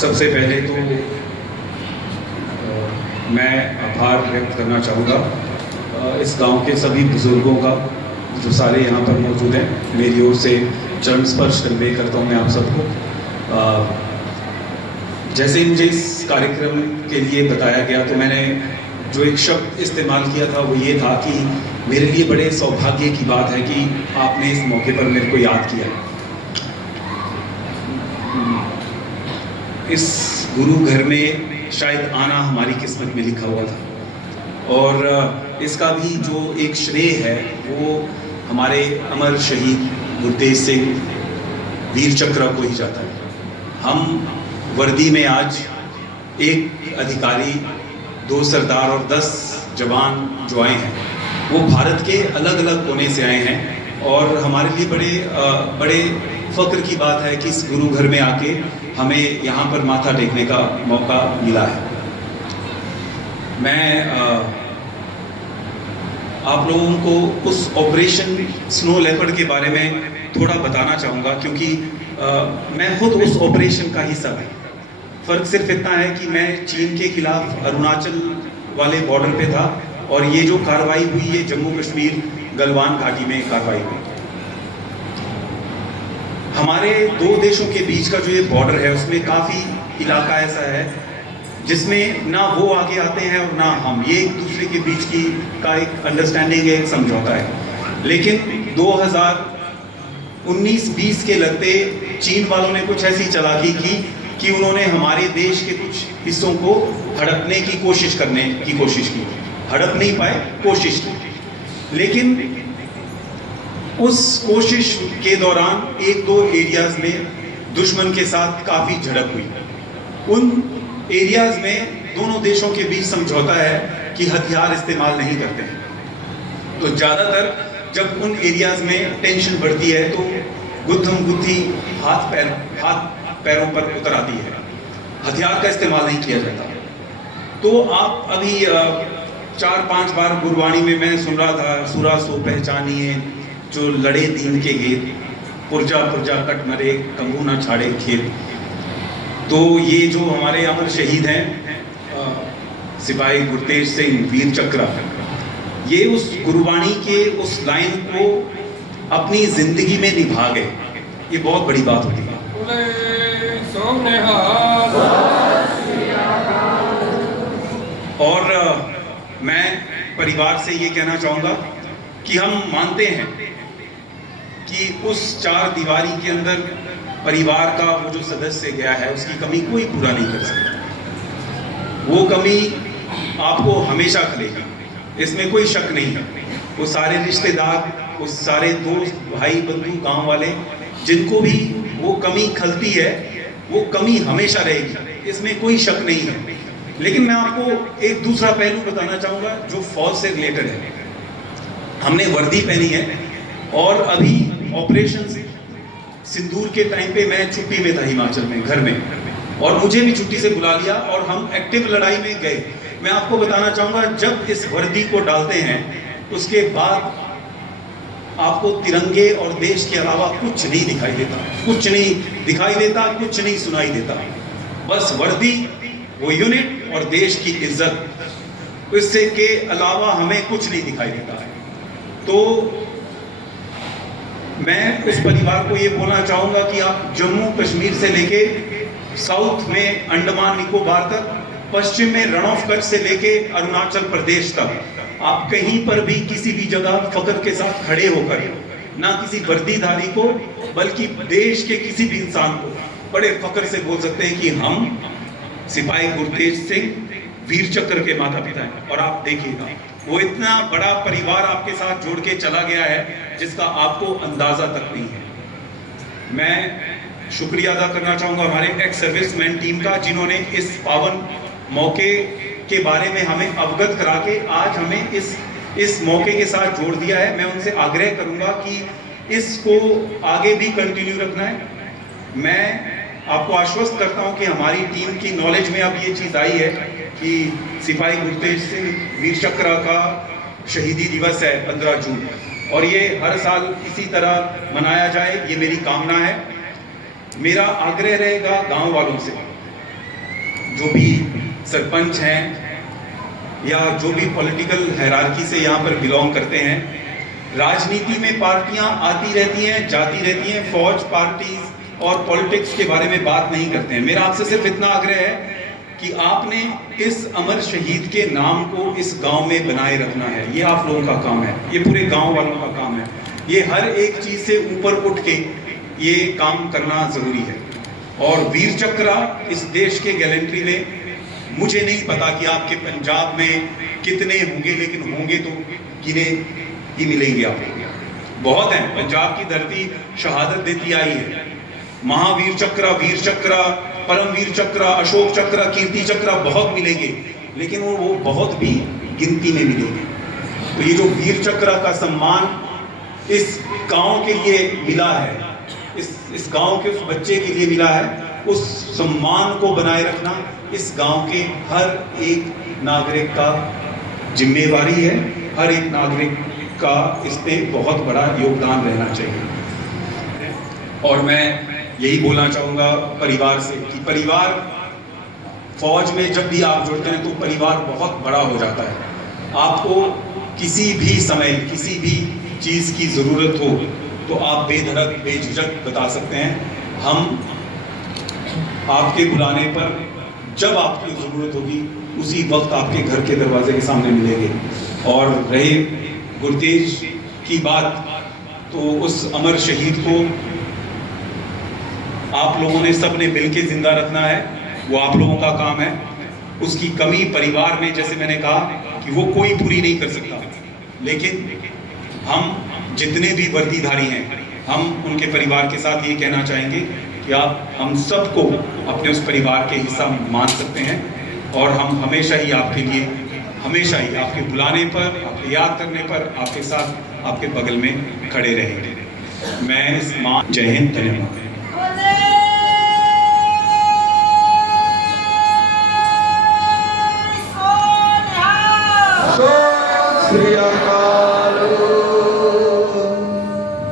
सबसे पहले तो मैं आभार व्यक्त करना चाहूँगा इस गांव के सभी बुज़ुर्गों का जो सारे यहाँ पर मौजूद हैं। मेरी ओर से चरण स्पर्श कन्वे करता हूँ मैं आप सबको। जैसे ही मुझे इस कार्यक्रम के लिए बताया गया तो मैंने जो एक शब्द इस्तेमाल किया था वो ये था कि मेरे लिए बड़े सौभाग्य की बात है कि आपने इस मौके पर मेरे को याद किया। इस गुरु घर में शायद आना हमारी किस्मत में लिखा हुआ था और इसका भी जो एक श्रेय है वो हमारे अमर शहीद गुरतेज सिंह वीर चक्र को ही जाता है। हम वर्दी में आज एक अधिकारी, 2 सरदार और 10 जवान जो आए हैं वो भारत के अलग अलग कोने से आए हैं और हमारे लिए बड़े फख्र की बात है कि इस गुरु घर में आके हमें यहाँ पर माथा टेकने का मौका मिला है। मैं आप लोगों को उस ऑपरेशन स्नो लेपर्ड के बारे में थोड़ा बताना चाहूँगा क्योंकि मैं खुद उस ऑपरेशन का हिस्सा था। फ़र्क सिर्फ इतना है कि मैं चीन के खिलाफ अरुणाचल वाले बॉर्डर पे था और ये जो कार्रवाई हुई है जम्मू कश्मीर गलवान घाटी में कार्रवाई हुई। हमारे 2 देशों के बीच का जो ये बॉर्डर है उसमें काफ़ी इलाका ऐसा है जिसमें ना वो आगे आते हैं और ना हम, ये एक दूसरे के बीच की का एक अंडरस्टैंडिंग है, एक समझौता है। लेकिन 2019-20 के लगते चीन वालों ने कुछ ऐसी चालाकी की कि उन्होंने हमारे देश के कुछ हिस्सों को हड़पने की कोशिश की। हड़प नहीं पाए, कोशिश की। लेकिन उस कोशिश के दौरान 1-2 एरियाज में दुश्मन के साथ काफ़ी झड़प हुई। उन एरियाज में दोनों देशों के बीच समझौता है कि हथियार इस्तेमाल नहीं करते हैं। तो ज़्यादातर जब उन एरियाज में टेंशन बढ़ती है तो गुत्थम गुत्थी हाथ पैरों पर उतर आती है, हथियार का इस्तेमाल नहीं किया जाता। तो आप अभी 4-5 बार गुरबाणी में मैं सुन रहा था, सुरा सो पहचानिए जो लड़े दीन के गेत, पुरजा पुरजा कट मरे कंगू ना छाड़े खेत। तो ये जो हमारे अमर शहीद हैं सिपाही गुरतेज सिंह वीर चक्र, ये उस गुरबाणी के उस लाइन को अपनी जिंदगी में निभा गए। ये बहुत बड़ी बात होती है। और मैं परिवार से ये कहना चाहूँगा कि हम मानते हैं कि उस 4 दीवारी के अंदर परिवार का वो जो सदस्य गया है उसकी कमी कोई पूरा नहीं कर सकता। वो कमी आपको हमेशा खलेगी, इसमें कोई शक नहीं है। वो सारे रिश्तेदार, वो सारे दोस्त, भाई बंधु, गांव वाले जिनको भी वो कमी खलती है वो कमी हमेशा रहेगी, इसमें कोई शक नहीं है। लेकिन मैं आपको एक दूसरा पहलू बताना चाहूँगा जो फौज से रिलेटेड है। हमने वर्दी पहनी है और अभी ऑपरेशन सिंदूर के टाइम पे मैं छुट्टी में था हिमाचल में, घर में, और मुझे भी छुट्टी से बुला लिया और हम एक्टिव लड़ाई में गए। मैं आपको बताना चाहूँगा जब इस वर्दी को डालते हैं उसके बाद आपको तिरंगे और देश के अलावा कुछ नहीं दिखाई देता, कुछ नहीं दिखाई देता, कुछ नहीं सुनाई देता। बस वर्दी, वो यूनिट और देश की इज्जत, इससे के अलावा हमें कुछ नहीं दिखाई देता है। तो मैं उस परिवार को ये बोलना चाहूँगा कि आप जम्मू कश्मीर से लेके साउथ में अंडमान निकोबार तक, पश्चिम में रण ऑफ कच्छ से लेके अरुणाचल प्रदेश तक, आप कहीं पर भी किसी भी जगह फख्र के साथ खड़े होकर ना किसी वर्दीधारी को बल्कि देश के किसी भी इंसान को बड़े फख्र से बोल सकते हैं कि हम सिपाही गुरतेज सिंह वीर चक्र के माता पिता हैं। और आप देखिएगा वो इतना बड़ा परिवार आपके साथ जोड़ के चला गया है जिसका आपको अंदाजा तक नहीं है। मैं शुक्रिया अदा करना चाहूँगा हमारे एक्स सर्विसमैन टीम का जिन्होंने इस पावन मौके के बारे में हमें अवगत करा के आज हमें इस मौके के साथ जोड़ दिया है। मैं उनसे आग्रह करूंगा कि इसको आगे भी कंटिन्यू रखना है। मैं आपको आश्वस्त करता हूं कि हमारी टीम की नॉलेज में अब ये चीज़ आई है कि सिपाही गुरतेज सिंह वीर चक्र का शहीदी दिवस है 15 जून, और ये हर साल इसी तरह मनाया जाए, ये मेरी कामना है। मेरा आग्रह रहेगा गांव वालों से, जो भी सरपंच हैं या जो भी पॉलिटिकल हायरार्की से यहाँ पर बिलोंग करते हैं, राजनीति में पार्टियां आती रहती हैं, जाती रहती हैं, फौज, पार्टीज और पॉलिटिक्स के बारे में बात नहीं करते हैं। मेरा आपसे सिर्फ इतना आग्रह है कि आपने इस अमर शहीद के नाम को इस गांव में बनाए रखना है। ये आप लोगों का काम है, ये पूरे गांव वालों का काम है। ये हर एक चीज से ऊपर उठ के ये काम करना जरूरी है। और वीर चक्र इस देश के गैलेंट्री में, मुझे नहीं पता कि आपके पंजाब में कितने होंगे, लेकिन होंगे तो गिने ही मिलेंगे आपको। बहुत हैं, पंजाब की धरती शहादत देती आई है। महावीर चक्र, वीर चक्र, परमवीर चक्र, अशोक चक्र, कीर्ति चक्र बहुत मिलेंगे, लेकिन वो बहुत भी गिनती में मिलेंगे। तो ये जो वीर चक्र का सम्मान इस गांव के लिए मिला है, इस गांव के उस बच्चे के लिए मिला है, उस सम्मान को बनाए रखना इस गांव के हर एक नागरिक का जिम्मेवारी है। हर एक नागरिक का इस पे बहुत बड़ा योगदान रहना चाहिए। और मैं यही बोलना चाहूँगा परिवार से कि परिवार, फौज में जब भी आप जुड़ते हैं तो परिवार बहुत बड़ा हो जाता है। आपको किसी भी समय किसी भी चीज़ की ज़रूरत हो तो आप बेधड़क बेझिझक बता सकते हैं। हम आपके बुलाने पर जब आपकी ज़रूरत होगी उसी वक्त आपके घर के दरवाजे के सामने मिलेंगे। और रहे गुरतेज की बात, तो उस अमर शहीद को आप लोगों ने सबने मिलकर जिंदा रखना है, वो आप लोगों का काम है। उसकी कमी परिवार में, जैसे मैंने कहा कि वो कोई पूरी नहीं कर सकता, लेकिन हम जितने भी वर्दीधारी हैं, हम उनके परिवार के साथ ये कहना चाहेंगे कि आप हम सबको अपने उस परिवार के हिस्सा मान सकते हैं। और हम हमेशा ही आपके लिए, हमेशा ही आपके बुलाने पर, आपके याद करने पर आपके साथ, आपके बगल में खड़े रहेंगे। मैं इस मां, जय हिंद, धन्यवाद।